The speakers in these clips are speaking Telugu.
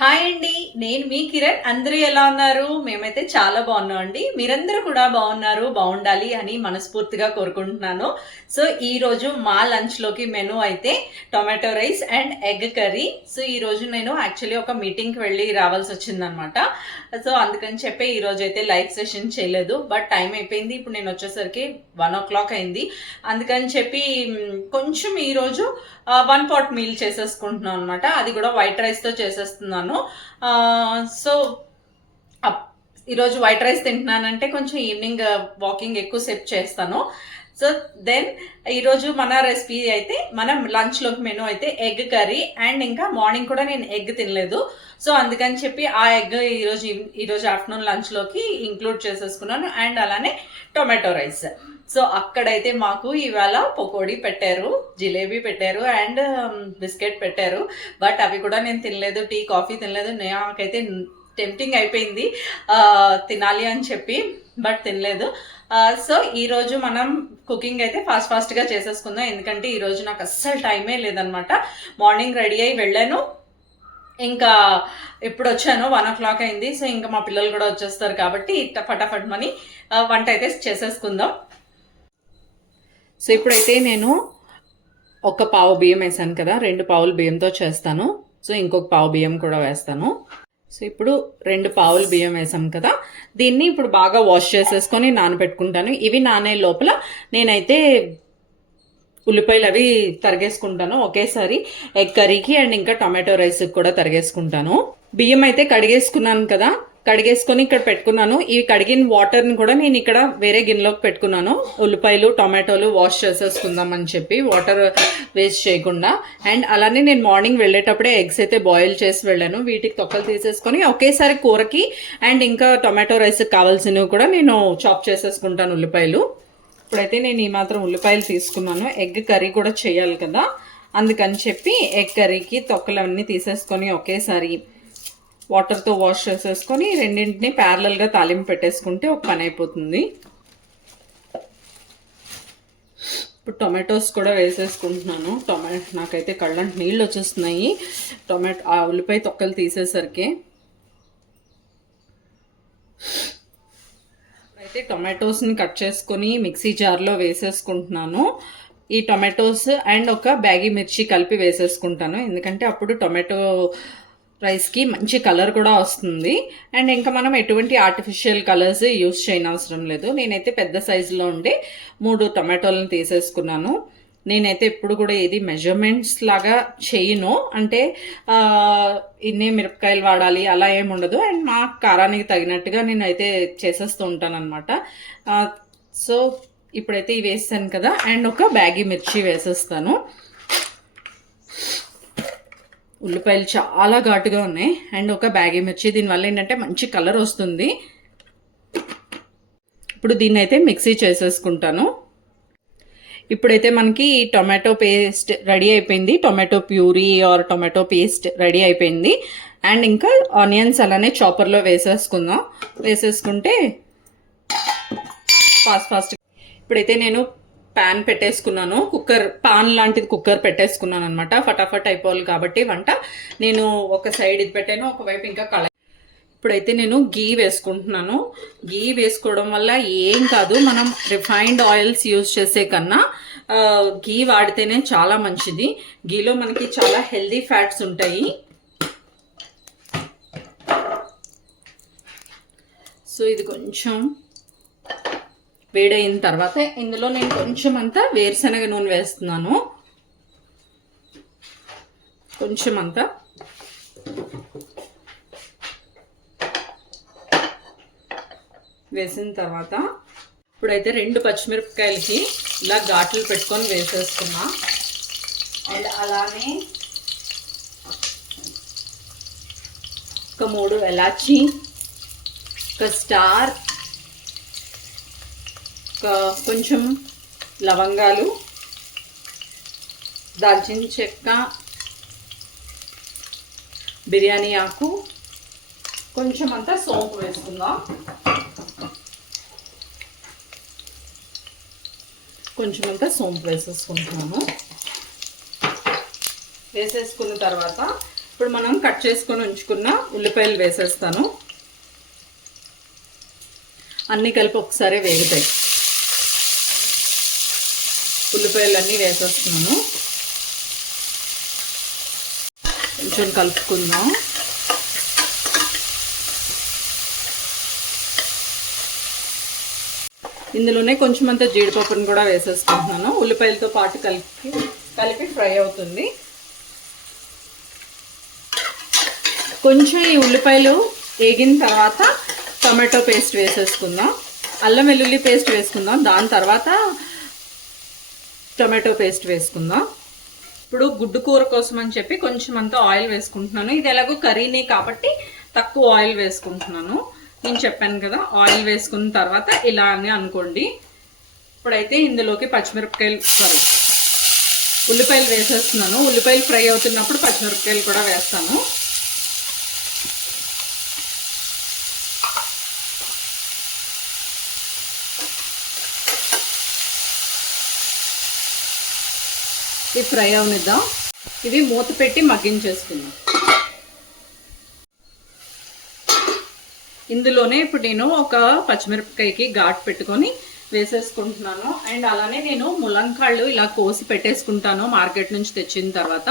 హాయ్ అండి, నేను మీ కిరణ్. అందరూ ఎలా ఉన్నారు? మేమైతే చాలా బాగున్నాం అండి. మీరందరూ కూడా బాగున్నారు, బాగుండాలి అని మనస్ఫూర్తిగా కోరుకుంటున్నాను. సో ఈ రోజు మా లంచ్ లోకి మెనూ అయితే tomato rice and egg curry. So ఈ రోజు నేను యాక్చువల్లీ ఒక మీటింగ్కి వెళ్ళి రావాల్సి వచ్చిందనమాట. సో అందుకని చెప్పి ఈ రోజు అయితే లైవ్ సెషన్ చేయలేదు. బట్ టైం అయిపోయింది, ఇప్పుడు నేను వచ్చేసరికి 1 o'clock అయింది. అందుకని చెప్పి కొంచెం ఈరోజు 1 pot మీల్ చేసేసుకుంటున్నాను అనమాట. అది కూడా వైట్ రైస్తో చేసేస్తున్నాను. సో ఈరోజు వైట్ రైస్ తింటున్నానంటే కొంచెం ఈవినింగ్ వాకింగ్ ఎక్కువసేపు చేస్తాను. సో దెన్ ఈరోజు మన రెసిపీ అయితే మనం లంచ్లోకి మెనూ అయితే ఎగ్ కర్రీ అండ్ ఇంకా మార్నింగ్ కూడా నేను ఎగ్ తినలేదు. సో అందుకని చెప్పి ఆ ఎగ్ ఈరోజు ఆఫ్టర్నూన్ లంచ్లోకి ఇంక్లూడ్ చేసేసుకున్నాను. అండ్ అలానే టొమాటో రైస్. సో అక్కడైతే మాకు ఇవాళ పకోడీ పెట్టారు, జిలేబీ పెట్టారు అండ్ బిస్కెట్ పెట్టారు. బట్ అవి కూడా నేను తినలేదు, టీ కాఫీ తినలేదు. నాకైతే టెంప్టింగ్ అయిపోయింది తినాలి అని చెప్పి, బట్ తినలేదు. సో ఈరోజు మనం కుకింగ్ అయితే ఫాస్ట్గా చేసేసుకుందాం, ఎందుకంటే ఈరోజు నాకు అస్సలు టైమే లేదనమాట. మార్నింగ్ రెడీ అయ్యి వెళ్ళాను, ఇంకా ఇప్పుడు వచ్చాను 1 o'clock అయింది. సో ఇంకా మా పిల్లలు కూడా వచ్చేస్తారు కాబట్టి ఫటాఫట్ మని వంట అయితే చేసేసుకుందాం. సో ఇప్పుడైతే నేను 1 పావు బియ్యం వేసాను కదా, 2 పావులు బియ్యంతో చేస్తాను. సో ఇంకొక పావు బియ్యం కూడా వేస్తాను. సో ఇప్పుడు 2 పావులు బియ్యం వేసాం కదా, దీన్ని ఇప్పుడు బాగా వాష్ చేసేసుకొని నానబెట్టుకుంటాను. ఇవి నానే లోపల నేనైతే ఉల్లిపాయలు అవి తరిగేసుకుంటాను ఒకేసారి, ఎగ్ కర్రీకి అండ్ ఇంకా టొమాటో రైస్కి కూడా తరిగేసుకుంటాను. బియ్యం అయితే కడిగేసుకున్నాను కదా, కడిగేసుకొని ఇక్కడ పెట్టుకున్నాను. ఈ కడిగిన వాటర్ని కూడా నేను ఇక్కడ వేరే గిన్నెలోకి పెట్టుకున్నాను. ఉల్లిపాయలు టొమాటోలు వాష్ చేసేసుకుందామని చెప్పి వాటర్ వేస్ట్ చేయకుండా. అండ్ అలానే నేను మార్నింగ్ వెళ్ళేటప్పుడే ఎగ్స్ అయితే బాయిల్ చేసి వెళ్ళాను. వీటికి తొక్కలు తీసేసుకొని ఒకేసారి కూరకి అండ్ ఇంకా టొమాటో రైస్కి కావాల్సినవి కూడా నేను చాప్ చేసేసుకుంటాను ఉల్లిపాయలు. ఇప్పుడైతే నేను ఈ మాత్రం ఉల్లిపాయలు తీసుకున్నాను. ఎగ్ కర్రీ కూడా చేయాలి కదా, అందుకని చెప్పి ఎగ్ కర్రీకి తొక్కలన్నీ తీసేసుకొని ఒకేసారి వాటర్తో వాష్ చేసేసుకొని రెండింటిని ప్యారలల్గా తాలింపు పెట్టేసుకుంటే ఒక పని అయిపోతుంది. ఇప్పుడు టొమాటోస్ కూడా వేసేసుకుంటున్నాను. నాకైతే కళ్ళంటి నీళ్ళు వచ్చేస్తున్నాయి ఆ ఉల్లిపాయ తొక్కలు తీసేసరికి. అయితే టొమాటోస్ని కట్ చేసుకొని మిక్సీ జార్లో వేసేసుకుంటున్నాను. ఈ టొమాటోస్ అండ్ ఒక బ్యాగి మిర్చి కలిపి వేసేసుకుంటాను, ఎందుకంటే అప్పుడు టొమాటో రైస్కి మంచి కలర్ కూడా వస్తుంది. అండ్ ఇంకా మనం ఎటువంటి ఆర్టిఫిషియల్ కలర్స్ యూస్ చేయనవసరం లేదు. నేనైతే పెద్ద సైజులో ఉండే 3 టొమాటోలను తీసేసుకున్నాను. నేనైతే ఎప్పుడు కూడా ఏది మెజర్మెంట్స్ లాగా చేయను, అంటే ఇన్నే మిరపకాయలు వాడాలి అలా ఏమి ఉండదు. అండ్ మా కారానికి తగినట్టుగా నేనైతే చేసేస్తూ ఉంటాను అనమాట. సో ఇప్పుడైతే ఇవి వేస్తాను కదా, అండ్ ఒక బ్యాగి మిర్చి వేసేస్తాను. ఉల్లిపాయలు చాలా ఘాటుగా ఉన్నాయి అండ్ ఒక బ్యాగి మిర్చి, దీనివల్ల ఏంటంటే మంచి కలర్ వస్తుంది. ఇప్పుడు దీన్ని అయితే మిక్సీ చేసేసుకుంటాను. ఇప్పుడైతే మనకి టొమాటో పేస్ట్ రెడీ అయిపోయింది, tomato puree or tomato paste ready అయిపోయింది. అండ్ ఇంకా ఆనియన్స్ అలానే చాపర్లో వేసేసుకుందాం. వేసేసుకుంటే ఫాస్ట్. ఇప్పుడైతే నేను ప్యాన్ పెట్టేసుకున్నాను, పాన్ లాంటిది కుక్కర్ పెట్టేసుకున్నాను అనమాట. ఫటాఫట్ అయిపోవాలి కాబట్టి వంట. నేను ఒక సైడ్ ఇది పెట్టాను, ఒకవైపు ఇంకా కళాయి. ఇప్పుడైతే నేను గీ వేసుకుంటున్నాను. గీ వేసుకోవడం వల్ల ఏం కాదు, మనం రిఫైన్డ్ ఆయిల్స్ యూజ్ చేసే కన్నా గీ వాడితేనే చాలా మంచిది. గీలో మనకి చాలా హెల్దీ ఫ్యాట్స్ ఉంటాయి. సో ఇది కొంచెం వేడైన తర్వాత ఇందులో నేను కొంచెం అంతా వేరుశనగ నూనె వేస్తున్నాను. కొంచెం అంతా వేసిన తర్వాత ఇప్పుడైతే 2 పచ్చిమిరపకాయలకి ఇలా ఘాట్లు పెట్టుకొని వేసేసుకున్నా. అండ్ అలానే ఒక 3 ఎలాచి, ఒక స్టార్, కొంచెం లవంగాలు, దాల్చిన చెక్క, బిర్యానీ ఆకు, కొంచెం అంతా సోంపు వేసుకుందాం. కొంచెం అంతా సోంపు వేసేసుకుంటున్నాను. వేసేసుకున్న తర్వాత ఇప్పుడు మనం కట్ చేసుకొని ఉంచుకున్న ఉల్లిపాయలు వేసేస్తాను. అన్నీ కలిపి ఒకసారి వేగుతాయి. ఉల్లిపాయలు అన్నీ వేసేస్తున్నాను. కొంచెం కలుపుకుందాం. ఇందులోనే కొంచెం అంత జీడిపప్పును కూడా వేసేసుకుంటున్నాను. ఉల్లిపాయలతో పాటు కలిపి ఫ్రై అవుతుంది. కొంచెం ఈ ఉల్లిపాయలు వేగిన తర్వాత టొమాటో పేస్ట్ వేసేసుకుందాం. అల్లం వెల్లుల్లి పేస్ట్ వేసుకుందాం. దాని తర్వాత టొమాటో పేస్ట్ వేసుకుందాం. ఇప్పుడు గుడ్డు కూర కోసం అని చెప్పి కొంచెం అంత ఆయిల్ వేసుకుంటున్నాను. ఇది ఎలాగో కర్రీనే కాబట్టి తక్కువ ఆయిల్ వేసుకుంటున్నాను. నేను చెప్పాను కదా, ఆయిల్ వేసుకున్న తర్వాత ఇలా అని అనుకోండి. ఇప్పుడైతే ఇందులోకి ఉల్లిపాయలు వేసేస్తున్నాను. ఉల్లిపాయలు ఫ్రై అవుతున్నప్పుడు పచ్చిమిరపకాయలు కూడా వేస్తాను. ఇది ఫ్రై అవనిద్దాం. ఇది మూత పెట్టి మగ్గించేసుకుందాం. ఇందులోనే ఇప్పుడు నేను ఒక పచ్చిమిరపకాయకి ఘాటు పెట్టుకొని వేసేసుకుంటున్నాను. అండ్ అలానే నేను ములంకాళ్ళు ఇలా కోసి పెట్టేసుకుంటాను మార్కెట్ నుంచి తెచ్చిన తర్వాత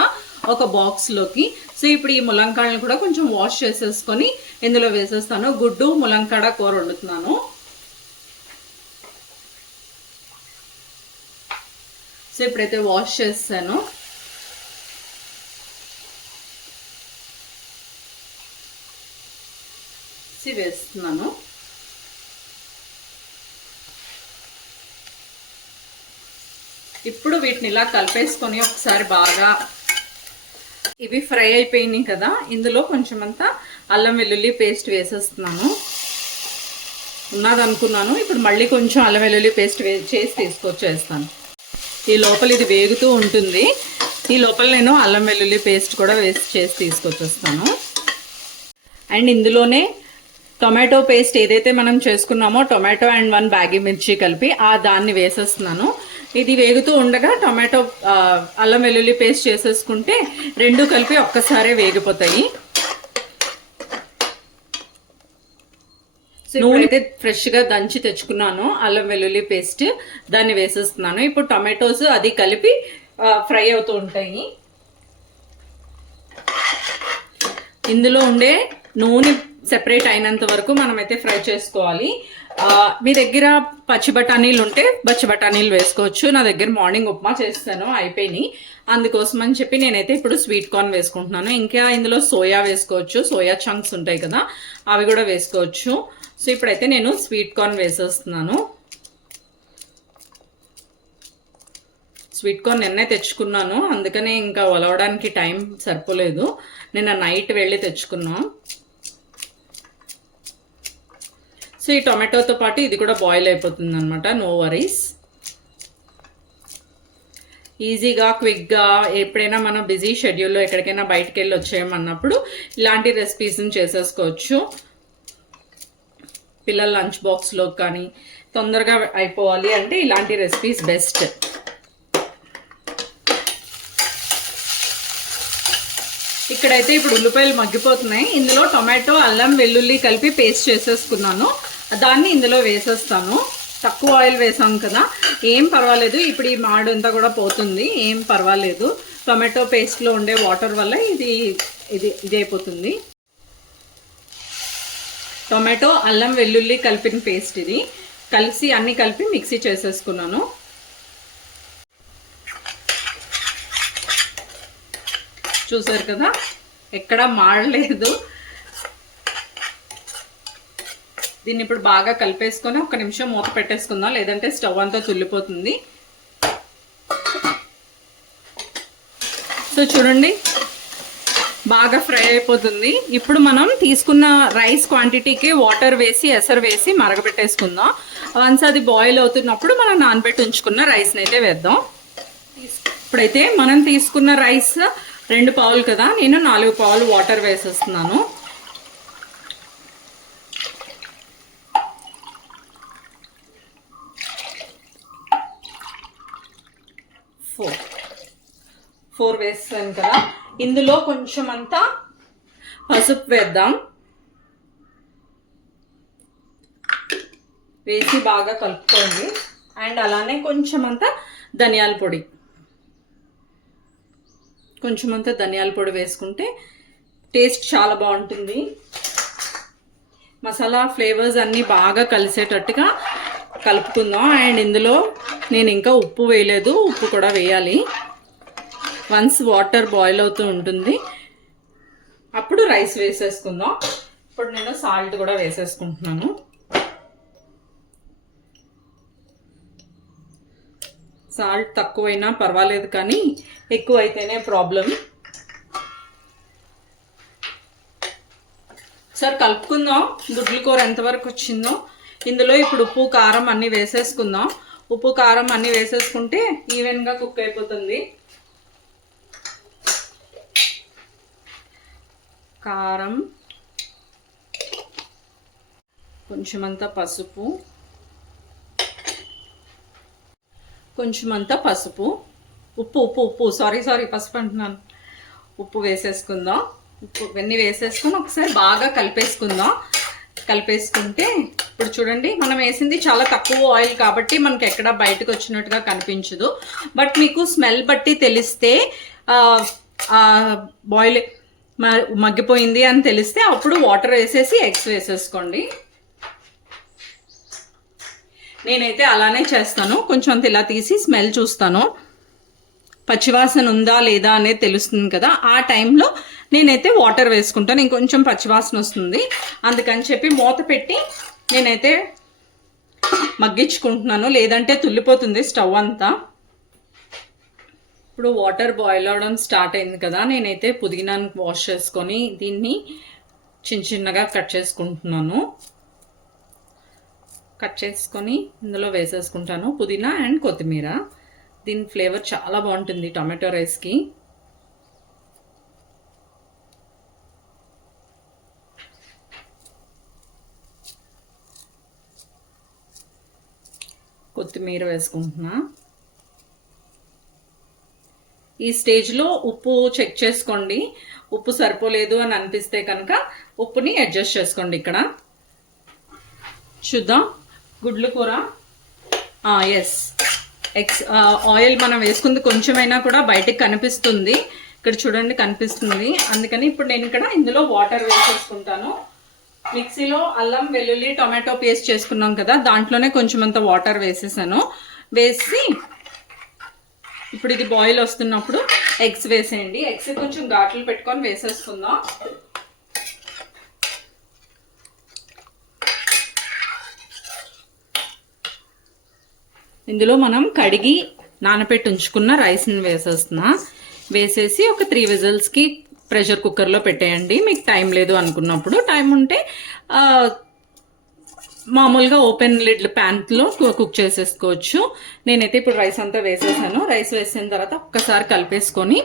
ఒక బాక్స్లోకి. సో ఇప్పుడు ఈ ములంకాళ్ళని కూడా కొంచెం వాష్ చేసేసుకొని ఇందులో వేసేస్తాను. గుడ్డు ములంకాడ కూర వండుతున్నాను. సో ఇప్పుడైతే వాష్ చేస్తాను. వేస్తున్నాను. ఇప్పుడు వీటిని ఇలా కలిపేసుకొని ఒకసారి బాగా ఇవి ఫ్రై అయిపోయినాయి కదా, ఇందులో కొంచెం అంతా అల్లం వెల్లుల్లి పేస్ట్ వేసేస్తున్నాను. ఉన్నదనుకున్నాను, ఇప్పుడు మళ్ళీ కొంచెం అల్లం వెల్లుల్లి పేస్ట్ చేసి తీసుకొచ్చేస్తాను. ఈ లోపల ఇది వేగుతూ ఉంటుంది. ఈ లోపల నేను అల్లం వెల్లుల్లి పేస్ట్ కూడా చేసి తీసుకొచ్చేస్తాను. అండ్ ఇందులోనే టొమాటో పేస్ట్ ఏదైతే మనం చేసుకున్నామో టొమాటో అండ్ 1 బ్యాగి మిర్చి కలిపి దాన్ని వేసేస్తున్నాను. ఇది వేగుతూ ఉండగా టొమాటో అల్లం వెల్లుల్లి పేస్ట్ చేసేసుకుంటే రెండు కలిపి ఒక్కసారే వేగిపోతాయి. నూనె అయితే ఫ్రెష్గా దంచి తెచ్చుకున్నాను అల్లం వెల్లుల్లి పేస్ట్, దాన్ని వేసేస్తున్నాను. ఇప్పుడు టొమాటోస్ అది కలిపి ఫ్రై అవుతూ ఉంటాయి. ఇందులో ఉండే నూనె సెపరేట్ అయినంత వరకు మనమైతే ఫ్రై చేసుకోవాలి. మీ దగ్గర పచ్చి బఠానీలు ఉంటే పచ్చి బఠానీలు వేసుకోవచ్చు. నా దగ్గర మార్నింగ్ ఉప్మా చేస్తాను, అయిపోయినాయి. అందుకోసం అని చెప్పి నేనైతే ఇప్పుడు స్వీట్ కార్న్ వేసుకుంటున్నాను. ఇంకా ఇందులో సోయా వేసుకోవచ్చు, సోయా చంక్స్ ఉంటాయి కదా, అవి కూడా వేసుకోవచ్చు. సో ఇప్పుడైతే నేను స్వీట్ కార్న్ వేసేస్తున్నాను. స్వీట్ కార్న్ నిన్నే తెచ్చుకున్నాను, అందుకనే ఇంకా ఒలవడానికి టైం సరిపోలేదు. నిన్న నైట్ వెళ్ళి తెచ్చుకున్నాం. సో ఈ టొమాటోతో పాటు ఇది కూడా బాయిల్ అయిపోతుంది అనమాట, నో వరీస్. ఈజీగా క్విక్గా ఎప్పుడైనా మనం బిజీ షెడ్యూల్లో ఎక్కడికైనా బయటకు వెళ్ళి వచ్చేయమన్నప్పుడు ఇలాంటి రెసిపీస్ని చేసేసుకోవచ్చు. పిల్లల లంచ్ బాక్స్లో కానీ తొందరగా అయిపోవాలి అంటే ఇలాంటి రెసిపీస్ బెస్ట్. ఇక్కడైతే ఇప్పుడు ఉల్లిపాయలు మగ్గిపోతున్నాయి. ఇందులో టొమాటో అల్లం వెల్లుల్లి కలిపి పేస్ట్ చేసేసుకున్నాను, దాన్ని ఇందులో వేసేస్తాను. తక్కువ ఆయిల్ వేసాం కదా, ఏం పర్వాలేదు. ఇప్పుడు ఈ మాడు అంతా కూడా పోతుంది, ఏం పర్వాలేదు. టొమాటో పేస్ట్లో ఉండే వాటర్ వల్ల ఇది అయిపోతుంది. టొమాటో అల్లం వెల్లుల్లి కలిపిన పేస్ట్ ఇది అన్ని కలిపి మిక్సీ చేసేసుకున్నాను. చూసారు కదా, ఎక్కడ మాడలేదు. దీన్ని ఇప్పుడు బాగా కలిపేసుకొని 1 నిమిషం మూత పెట్టేసుకుందాం, లేదంటే స్టవ్ అంతా తుల్లిపోతుంది. సో చూడండి, బాగా ఫ్రై అయిపోతుంది. ఇప్పుడు మనం తీసుకున్న రైస్ క్వాంటిటీకి వాటర్ వేసి ఎసరు వేసి మరగబెట్టేసుకుందాం. వన్స్ అది బాయిల్ అవుతున్నప్పుడు మనం నానబెట్టి ఉంచుకున్న రైస్ని అయితే వేద్దాం. ఇప్పుడైతే మనం తీసుకున్న రైస్ 2 పావులు కదా, నేను 4 పావులు వాటర్ వేసేస్తున్నాను. 4 వేసాను కదా, ఇందులో కొంచెం అంతా పసుపు వేద్దాం. వేసి బాగా కలుపుకోండి. అండ్ అలానే కొంచెం అంతా ధనియాల పొడి, కొంచెం అంతా ధనియాల పొడి వేసుకుంటే టేస్ట్ చాలా బాగుంటుంది. మసాలా ఫ్లేవర్స్ అన్నీ బాగా కలిసేటట్టుగా కలుపుకుందాం. అండ్ ఇందులో నేను ఇంకా ఉప్పు వేయలేదు, ఉప్పు కూడా వేయాలి. వన్స్ వాటర్ బాయిల్ అవుతూ ఉంటుంది అప్పుడు రైస్ వేసేసుకుందాం. ఇప్పుడు నేను సాల్ట్ కూడా వేసేసుకుంటున్నాను. సాల్ట్ తక్కువైనా పర్వాలేదు, కానీ ఎక్కువ అయితేనే ప్రాబ్లం. సార్ కలుపుకుందాం గుడ్ల కూర ఎంతవరకు వచ్చిందో. ఇందులో ఇప్పుడు ఉప్పు కారం అన్నీ వేసేసుకుందాం. ఉప్పు కారం అన్నీ వేసేసుకుంటే ఈవెన్గా కుక్ అయిపోతుంది. కారం, కొంచెమంతా పసుపు, కొంచెమంతా పసుపు, ఉప్పు ఉప్పు ఉప్పు సారీ పసుపు అంటున్నాను. ఉప్పు వేసేసుకుందాం. ఉప్పు ఇవన్నీ వేసేసుకుని ఒకసారి బాగా కలిపేసుకుందాం. కలిపేసుకుంటే ఇప్పుడు చూడండి, మనం వేసింది చాలా తక్కువ ఆయిల్ కాబట్టి మనకి ఎక్కడ బయటకు వచ్చినట్టుగా కనిపించదు. బట్ మీకు స్మెల్ బట్టి తెలిస్తే బాయిల్ మగ్గిపోయింది అని తెలిస్తే అప్పుడు వాటర్ వేసేసి ఎగ్స్ వేసేసుకోండి. నేనైతే అలానే చేస్తాను. కొంచెం అంత ఇలా తీసి స్మెల్ చూస్తాను, పచ్చివాసన ఉందా లేదా అనేది తెలుస్తుంది కదా. ఆ టైంలో నేనైతే వాటర్ వేసుకుంటాను. ఇంకొంచెం పచ్చివాసన వస్తుంది, అందుకని చెప్పి మూత పెట్టి నేనైతే మగ్గించుకుంటున్నాను, లేదంటే తుల్లిపోతుంది స్టవ్ అంతా. ఇప్పుడు వాటర్ బాయిల్ అవడం స్టార్ట్ అయింది కదా, నేనైతే పుదీనాను వాష్ చేసుకొని దీన్ని చిన్నగా కట్ చేసుకుంటున్నాను. కట్ చేసుకొని ఇందులో వేసేసుకుంటాను పుదీనా అండ్ కొత్తిమీర. దీని ఫ్లేవర్ చాలా బాగుంటుంది టొమాటో రైస్కి. కొత్తిమీర వేసుకుంటున్నా. ఈ స్టేజ్లో ఉప్పు చెక్ చేసుకోండి. ఉప్పు సరిపోలేదు అని అనిపిస్తే కనుక ఉప్పుని అడ్జస్ట్ చేసుకోండి. ఇక్కడ చూద్దాం గుడ్ల కూర. ఎస్, ఆయిల్ మనం వేసుకుంది కొంచెమైనా కూడా బయటకు కనిపిస్తుంది. ఇక్కడ చూడండి కనిపిస్తుంది. అందుకని ఇప్పుడు నేను ఇక్కడ ఇందులో వాటర్ వేసేసుకుంటాను. మిక్సీలో అల్లం వెల్లుల్లి టొమాటో పేస్ట్ చేసుకున్నాం కదా, దాంట్లోనే కొంచెం అంత వాటర్ వేసేసాను. వేసి ఇప్పుడు ఇది బాయిల్ వస్తున్నప్పుడు ఎగ్స్ వేసేయండి. ఎగ్స్ కొంచెం ఘాట్లు పెట్టుకొని వేసేసుకుందాం. ఇందులో మనం కడిగి నానబెట్టి ఉంచుకున్న రైస్ని వేసేస్తున్నా. వేసేసి ఒక 3 విజిల్స్కి ప్రెషర్ కుక్కర్లో పెట్టేయండి. మీకు టైం లేదు అనుకున్నప్పుడు. టైం ఉంటే మామూలుగా ఓపెన్ లిడ్ ప్యాన్లో కుక్ చేసేసుకోవచ్చు. నేనైతే ఇప్పుడు రైస్ అంతా వేసేసాను. రైస్ వేసిన తర్వాత ఒక్కసారి కలిపేసుకొని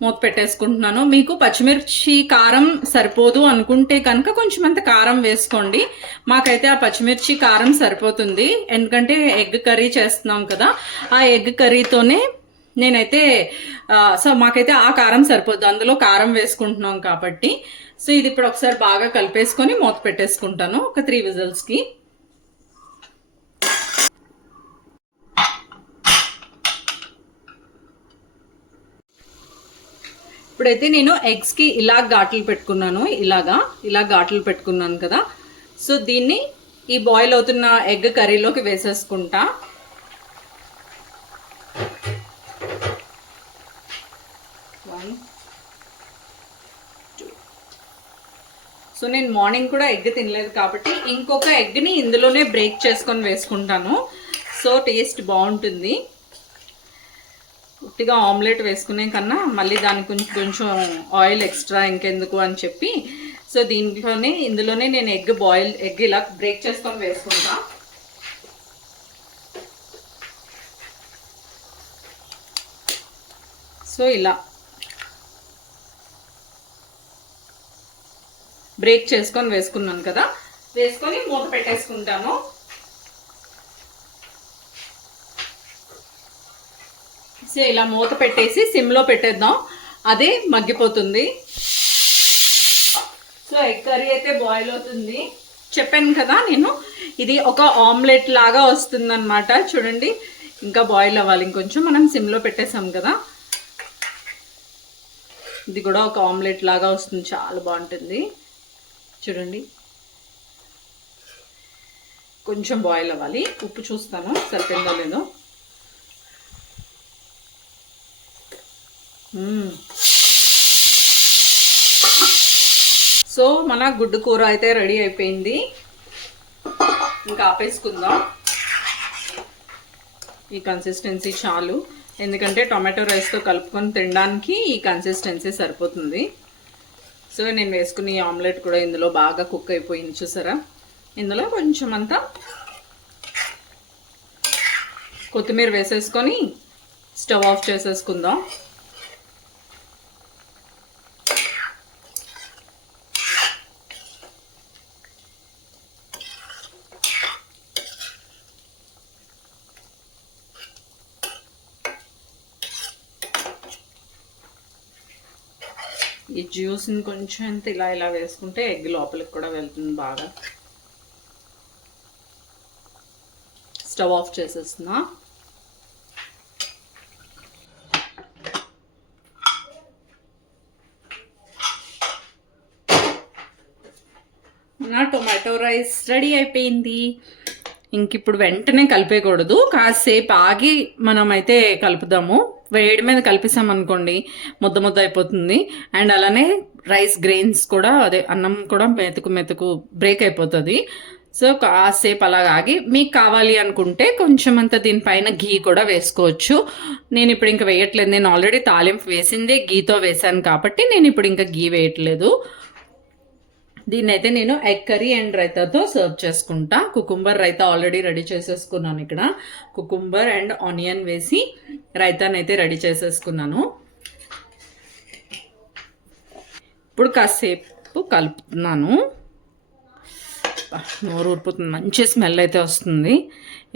మూత పెట్టేసుకుంటున్నాను. మీకు పచ్చిమిర్చి కారం సరిపోదు అనుకుంటే కనుక కొంచెం అంత కారం వేసుకోండి. మాకైతే ఆ పచ్చిమిర్చి కారం సరిపోతుంది, ఎందుకంటే ఎగ్ కర్రీ చేస్తున్నాం కదా. ఆ ఎగ్ కర్రీతోనే నేనైతే సో మాకైతే ఆ కారం సరిపోద్ది, అందులో కారం వేసుకుంటున్నాం కాబట్టి. సో ఇది ఇప్పుడు ఒకసారి బాగా కలిపేసుకొని మూత పెట్టేసుకుంటాను ఒక 3 విజిల్స్కి. ఇప్పుడైతే నేను ఎగ్స్కి ఇలా ఘాట్లు పెట్టుకున్నాను, ఇలా ఘాట్లు పెట్టుకున్నాను కదా. సో దీన్ని ఈ బాయిల్ అవుతున్న ఎగ్ కర్రీలోకి వేసేసుకుంటా. సో నేను మార్నింగ్ కూడా ఎగ్ తినలేదు కాబట్టి ఇంకొక ఎగ్ని ఇందులోనే బ్రేక్ చేసుకొని వేసుకుంటాను. సో టేస్ట్ బాగుంటుంది. ఉట్టిగా ఆమ్లెట్ వేసుకునే కన్నా మళ్ళీ దానికి కొంచెం ఆయిల్ ఎక్స్ట్రా ఇంకెందుకు అని చెప్పి సో ఇందులోనే నేను ఎగ్ ఇలా బ్రేక్ చేసుకొని వేసుకుంటా. సో ఇలా బ్రేక్ చేసుకొని వేసుకున్నాను కదా, వేసుకొని మూత పెట్టేసుకుంటాను. సో ఇలా మూత పెట్టేసి సిమ్లో పెట్టేద్దాం, అదే మగ్గిపోతుంది. సో ఎగ్ కర్రీ అయితే బాయిల్ అవుతుంది. చెప్పాను కదా నేను, ఇది ఒక ఆమ్లెట్ లాగా వస్తుందన్నమాట. చూడండి, ఇంకా బాయిల్ అవ్వాలి ఇంకొంచెం. మనం సిమ్లో పెట్టేసాం కదా, ఇది కూడా ఒక ఆమ్లెట్ లాగా వస్తుంది, చాలా బాగుంటుంది. చూడండి, కొంచెం బాయిల్ అవ్వాలి. ఉప్పు చూస్తాను సరిపోయిందో లేదో. సో మన గుడ్డు కూర అయితే రెడీ అయిపోయింది. ఇంకా ఆపేసుకుందాం. ఈ కన్సిస్టెన్సీ చాలు, ఎందుకంటే టొమాటో రైస్తో కలుపుకొని తినడానికి ఈ కన్సిస్టెన్సీ సరిపోతుంది. సో నేను వేసుకుని ఈ ఆమ్లెట్ కూడా ఇందులో బాగా కుక్ అయిపోయింది. చూసారా, ఇందులో కొంచెం అంతా కొత్తిమీర వేసేసుకొని స్టవ్ ఆఫ్ చేసేసుకుందాం. ఈ జ్యూస్ని కొంచెం అంత ఇలా ఇలా వేసుకుంటే ఎగ్ లోపలికి కూడా వెళ్తుంది బాగా. స్టవ్ ఆఫ్ చేసేస్తున్నా. నా టొమాటో రైస్ రెడీ అయిపోయింది. ఇంక ఇప్పుడు వెంటనే కలిపేయకూడదు, కాసేపు ఆగి మనమైతే కలుపుదాము. వేడి మీద కలిపేసాం అనుకోండి ముద్ద ముద్ద అయిపోతుంది. అండ్ అలానే రైస్ గ్రెయిన్స్ కూడా, అదే అన్నం కూడా మెతుకు మెతుకు బ్రేక్ అయిపోతుంది. సో కాసేపు అలాగ ఆగి మీకు కావాలి అనుకుంటే కొంచెం అంత దీనిపైన ఘీ కూడా వేసుకోవచ్చు. నేను ఇప్పుడు ఇంకా వేయట్లేదు, నేను ఆల్రెడీ తాలింపు వేసిందే గీతో వేసాను కాబట్టి నేను ఇప్పుడు ఇంకా ఘీ వేయట్లేదు. దీన్ని అయితే నేను ఎగ్ కర్రీ అండ్ రైతాతో సర్వ్ చేసుకుంటా. కుకుంబర్ రైతా ఆల్రెడీ రెడీ చేసేసుకున్నాను. ఇక్కడ కుకుంబర్ అండ్ ఆనియన్ వేసి రైతాని అయితే రెడీ చేసేసుకున్నాను. ఇప్పుడు కాసేపు కలుపుతున్నాను. నోరు ఊరిపోతుంది, మంచి స్మెల్ అయితే వస్తుంది.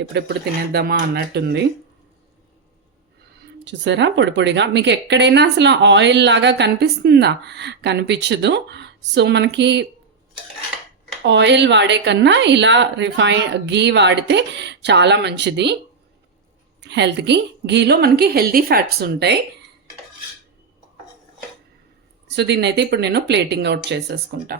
ఎప్పుడెప్పుడు తినేద్దామా అన్నట్టుంది. చూసారా, పొడి పొడిగా. మీకు ఎక్కడైనా అసలు ఆయిల్ లాగా కనిపిస్తుందా? కనిపించదు. సో మనకి ఆయిల్ వాడే కన్నా ఇలా ఘీ వాడితే చాలా మంచిది హెల్త్కి. ఘీలో మనకి హెల్తీ ఫ్యాట్స్ ఉంటాయి. సో దీన్ని అయితే ఇప్పుడు నేను ప్లేటింగ్ అవుట్ చేసేసుకుంటా.